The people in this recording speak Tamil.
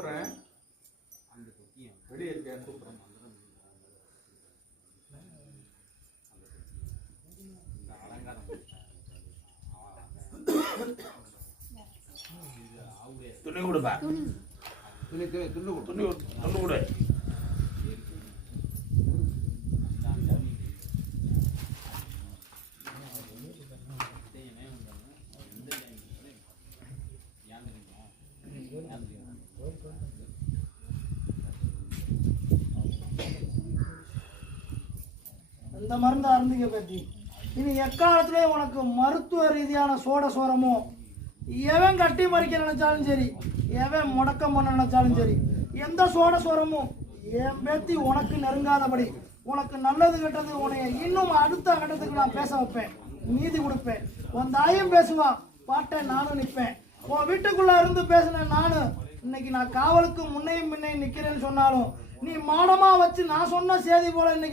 சூப்பரன் வெளியே இருக்கேன் சூப்பரன் துணி கொடுப்பா. துணி துணி துணி துணி துணி கொடு Yeah. இந்த மருந்தை அருந்துக்க பேத்தி. இனி எக்காலத்துலேயும் உனக்கு மருத்துவ ரீதியான சோட சோரமோ எவன் கட்டி மறிக்க நினைச்சாலும் சரி எவன் முடக்கம் பண்ண நினைச்சாலும் சரி எந்த சோட சோரமும் என் பேத்தி உனக்கு நெருங்காதபடி உனக்கு நல்லது கெட்டது உனைய இன்னும் அடுத்த கட்டத்துக்கு நான் பேச வைப்பேன். நீதி கொடுப்பேன். உன் தாயும் பேசுவான் பாட்டேன் நானும் நிற்பேன். உன் வீட்டுக்குள்ள இருந்து பேசின நானும் இன்னைக்கு நான் காவலுக்கு முன்னையும் பின்னையும் நிக்கிறேன்னு சொன்னாலும் நீ மாடமாக வச்சு நான் சொன்ன செய்தி போல இன்னைக்கு